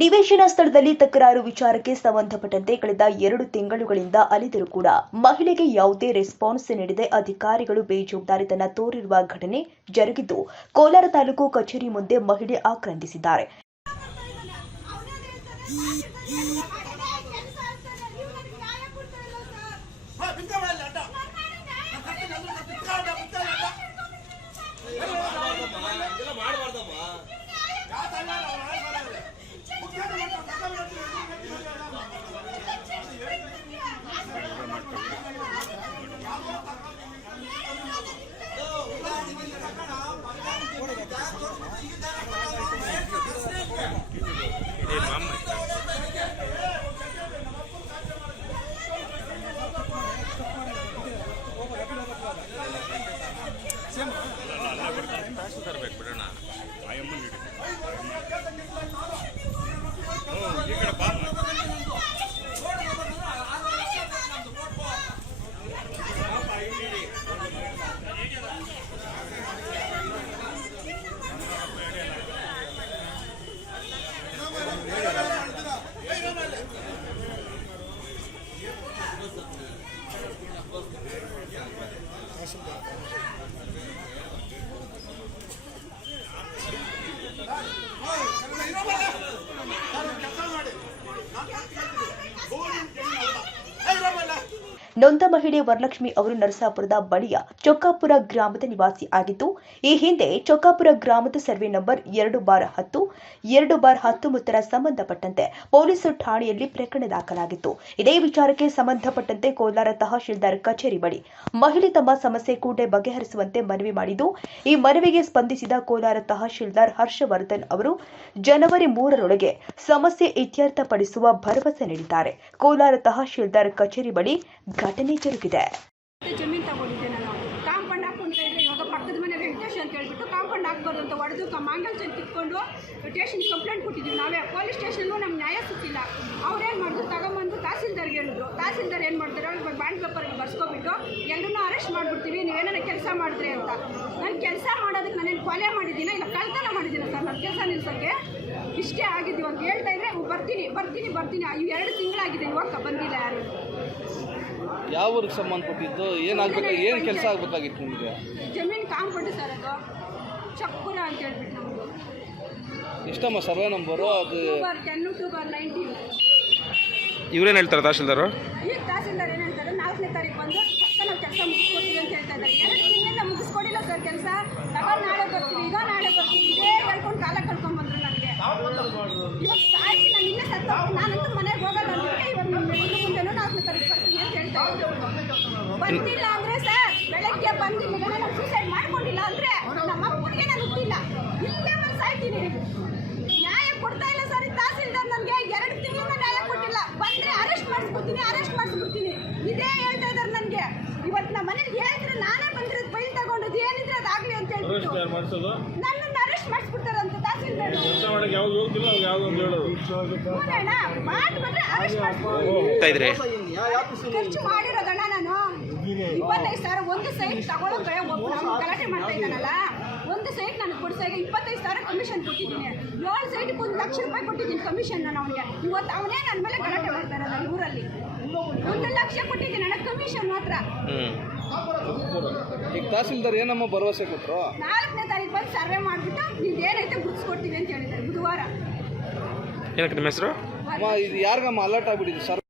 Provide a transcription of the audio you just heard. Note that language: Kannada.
ನಿವೇಶನ ಸ್ಥಳದಲ್ಲಿ ತಕರಾರು ವಿಚಾರಕ್ಕೆ ಸಂಬಂಧಪಟ್ಟಂತೆ ಕಳೆದ 2 ತಿಂಗಳುಗಳಿಂದ ಅಲಿದರೂ ಕೂಡ ಮಹಿಳೆಗೆ ಯಾವುದೇ ರೆಸ್ಪಾನ್ಸ್ ನೀಡದೆ ಅಧಿಕಾರಿಗಳು ಬೇಜವಾಬ್ದಾರಿತನ ತೋರಿರುವ ಘಟನೆ ಜರುಗಿದ್ದು ಕೋಲಾರ ತಾಲೂಕು ಕಚೇರಿ ಮುಂದೆ ಮಹಿಳೆ ಆಕ್ರಂದಿಸಿದ್ದಾರೆ. ನೊಂದ ಮಹಿಳೆ ವರಲಕ್ಷ್ಮಿ ಅವರು ನರಸಾಪುರದ ಬಳಿಯ ಚೊಕ್ಕಾಪುರ ಗ್ರಾಮದ ನಿವಾಸಿ ಆಗಿದ್ದು, ಈ ಹಿಂದೆ ಚೊಕ್ಕಾಪುರ ಗ್ರಾಮದ ಸರ್ವೆ ನಂಬರ್ 2/10, 2/19 ಸಂಬಂಧಪಟ್ಟಂತೆ ಪೊಲೀಸ್ ಠಾಣೆಯಲ್ಲಿ ಪ್ರಕರಣ ದಾಖಲಾಗಿತ್ತು. ಇದೇ ವಿಚಾರಕ್ಕೆ ಸಂಬಂಧಪಟ್ಟಂತೆ ಕೋಲಾರ ತಹಶೀಲ್ದಾರ್ ಕಚೇರಿ ಬಳಿ ಮಹಿಳೆ ತಮ್ಮ ಸಮಸ್ಯೆ ಕೂಡಲೇ ಬಗೆಹರಿಸುವಂತೆ ಮನವಿ ಮಾಡಿದ್ದು, ಈ ಮನವಿಗೆ ಸ್ಪಂದಿಸಿದ ಕೋಲಾರ ತಹಶೀಲ್ದಾರ್ ಹರ್ಷವರ್ಧನ್ ಅವರು ಜನವರಿ 3ರೊಳಗೆ ಸಮಸ್ಯೆ ಇತ್ಯರ್ಥಪಡಿಸುವ ಭರವಸೆ ನೀಡಿದ್ದಾರೆ. ಕೋಲಾರ ತಹಶೀಲ್ದಾರ್ ಕಚೇರಿ ಬಳಿ ಘಟನೆ ಜರುಗಿದೆ. ಜಮೀನು ತಗೊಂಡಿದ್ದೆ ನಾನು. ಕಾಂಪೌಂಡ್ ಹಾಕು ಅಂತ ಹೇಳಿದ್ರೆ ಇವಾಗ ಪಕ್ಕದ ಮನೆ ವೆಂಕಟೇಶ್ ಅಂತ ಹೇಳ್ಬಿಟ್ಟು ಕಾಂಪೌಂಡ್ ಹಾಕ್ಬಾರ್ದು ಅಂತ ಹೊಡೆದು ಮಾಂಗಲ್ಯನ ಕಿತ್ಕೊಂಡು ಸ್ಟೇಷನ್ ಕಂಪ್ಲೇಂಟ್ ಕೊಟ್ಟಿದ್ದೀವಿ. ನಾವೇ ಪೊಲೀಸ್ ಸ್ಟೇಷನ್ಗೂ ನಮ್ಗೆ ನ್ಯಾಯ ಸಿಕ್ಕಿಲ್ಲ. ಅವ್ರೇನು ಮಾಡಿದ್ರು, ತಗೊಂಬಂದು ತಹಸೀಲ್ದಾರ್ಗೆ ಹೇಳಿದ್ರು. ತಹಸೀಲ್ದಾರ್ ಏನು ಮಾಡ್ತಾರೆ, ಇವಾಗ ಬಾಂಡ್ ಪೇಪರ್ಗೆ ಬರ್ಸ್ಕೊಬಿಟ್ಟು ಎಲ್ಲರೂ ಅರೆಸ್ಟ್ ಮಾಡಿಬಿಡ್ತೀವಿ ನೀವೇನಾರ ಕೆಲಸ ಮಾಡಿದ್ರೆ ಅಂತ. ನಾನು ಕೆಲಸ ಮಾಡೋದಕ್ಕೆ ನಾನೇನು ಕೊಲೆ ಮಾಡಿದ್ದೀನ, ಇಲ್ಲ ಕಳ್ತನ ಮಾಡಿದ್ದೀನಿ ಸರ್. ನನ್ನ ಕೆಲಸ ನಿಲ್ಸೋಕ್ಕೆ ಇಷ್ಟೇ ಆಗಿದ್ದೀವಿ ಅಂತ ಹೇಳ್ತಾ ಇದ್ರೆ ಬರ್ತೀನಿ 2 ತಿಂಗಳಾಗಿದೆ, ಇವಾಗ ಬಂದಿಲ್ಲ ಯಾರು. ಯಾವ ಊರಿಗೆ ಸಂಬಂಧಪಟ್ಟಿದ್ದು, ಏನಾಗಬೇಕು, ಏನು ಕೆಲಸ ಆಗಬೇಕಾಗಿತ್ತು ನಿಮಗೆ? ಜಮೀನು ಕಾಂಪೌಂಡ್ ಸರ್, ಅದು ಚಕ್ಕುರ ಅಂತ ಹೇಳ್ಬಿಟ್ಟು ನಮ್ಮದು. ಎಷ್ಟಮ್ಮ ಸರ್ವೆ ನಂಬರು? ಅದು 10/19. ಇವ್ರೇನು ಹೇಳ್ತಾರೆ ತಹಶೀಲ್ದಾರು? ಈಗ ತಹಸೀಲ್ದಾರ್ ಏನು ಹೇಳ್ತಾರೆ, 4ನೇ ತಾರೀಕು ಬಂದು ಪಕ್ಕ ನಾವು ಕೆಲಸ ಮುಗಿಸ್ಕೊಡ್ತೀವಿ ಅಂತ ಹೇಳ್ತಾ ಇದ್ದಾರೆ. 2 ತಿಂಗಳಿಂದ ಮುಗಿಸ್ಕೊಡಿಲ್ಲ ಸರ್ ಕೆಲಸ. ನಾಳೆ ಬರ್ತೀವಿ, ನಾಳೆ ಬರ್ತೀವಿ, ಇದೇ ಹೇಳ್ಕೊಂಡು ಕಾಲ ಕಳ್ಕೊಂಡ್ಬಂದ್ರು ನನಗೆ. ಇವಾಗ ಸಾಯಿ ನಾನು ಇಲ್ಲೇ ಸತ್ತು, ನಾನಂತೂ ಮನೆಗೆ ಹೋಗಲ್ಲ ಅಂದರೆ ಇವಾಗ ಮುಂದೆನೂ 4ನೇ ತಾರೀಕು ಬರ್ತೀನಿ ಅಂತ ಹೇಳ್ತಾ ಇದ್ರು. ಬಂದಿಲ್ಲ ಅಂದರೆ ಸರ್, ಬೆಳಗ್ಗೆ ಬಂದಿಲ್ಲ ನಾನು ಸೂಸೈಡ್ ಮಾಡ್ಕೊಂಡಿಲ್ಲ ಅಂದರೆ ನಮ್ಮ ಅಪ್ಪನಿಗೆ ನಾನು ಹುಟ್ಟಿಲ್ಲ, ಇಲ್ಲೇ ಒಂದು ಸಾಯ್ತೀನಿ. ನ್ಯಾಯ ಕೊಡ್ತಾ ಇಲ್ಲ ಸರ್ ಈ ತಹಸೀಲ್ದಾರ್. ನನಗೆ 2 ತಿಂಗಳಿಂದ ನ್ಯಾಯ ಕೊಟ್ಟಿಲ್ಲ. ಬಂದರೆ ಅರೆಸ್ಟ್ ಮಾಡಿಸ್ಬಿಡ್ತೀನಿ ಇದೇ ಹೇಳ್ತಾ ಇದ್ದಾರೆ ನನಗೆ. ಇವತ್ತು ನಮ್ಮ ಮನೇಲಿ ಹೇಳಿದ್ರೆ ನಾನೇ ಬಂದಿರೋದು ಫೈಲ್ ತಗೊಂಡದ್ದು ಏನಿದ್ರೆ ಅದಾಗಲಿ ಅಂತ ಹೇಳ್ಬಿಟ್ಟು ನನ್ನನ್ನು ಅರೆಸ್ಟ್ ಮಾಡಿಸ್ಬಿಡ್ತಾರಂತ ತಹಸೀಲ್ದಾರ್. ಮಾತು ಬಂದರೆ ಅರೆಸ್ಟ್ ಮಾಡಿಸ್ಬಿಡ್ತಾರೆ. ಖರ್ಚು ಮಾಡಿರೋದಣ್ಣ ನಾನು 25,000 ಒಂದು ಸೈಟ್ ತಗೊಳ್ಳೋಕೆ ಗಲಾಟೆ ಮಾಡ್ತಾ ಇದ್ದಾನಲ್ಲ, ಒಂದು ಸೈಟ್ ನನಗೆ ಕೊಡಿಸಾಗ 25,000 ಕಮಿಷನ್ ಕೊಟ್ಟಿದ್ದೀನಿ. 7 ಸೈಟ್ಗೆ 1 ಲಕ್ಷ ರೂಪಾಯಿ ಕೊಟ್ಟಿದ್ದೀನಿ ಕಮಿಷನ್ ನಾನು ಅವನಿಗೆ. ಇವತ್ತು ಅವನೇ ನನ್ನ ಮೇಲೆ ಗಲಾಟೆ ಮಾಡ್ತಾರೆ ನನ್ನ ಊರಲ್ಲಿ. 1 ಲಕ್ಷ ಕೊಟ್ಟಿದ್ದೀನಿ ನನ್ನ ಕಮಿಷನ್ ಮಾತ್ರ. ಈಗ ತಹಸೀಲ್ದಾರ್ ಏನಮ್ಮ ಭರವಸೆ ಕೊಟ್ಟರು? 4ನೇ ತಾರೀಕು ಬಂದು ಸರ್ವೆ ಮಾಡಿಬಿಟ್ಟು ನೀವು ಏನೈತೆ ಗುರ್ಸ್ಕೊಡ್ತೀವಿ ಅಂತ ಹೇಳಿದ್ದಾರೆ ಬುಧವಾರ. ಏನಕ್ಕೆ ನಿಮ್ಮ ಹೆಸರು? ಇದು ಯಾರಿಗಮ್ಮ ಅಲರ್ಟ್ ಆಗಿಬಿಟ್ಟಿದೆ ಸರ್?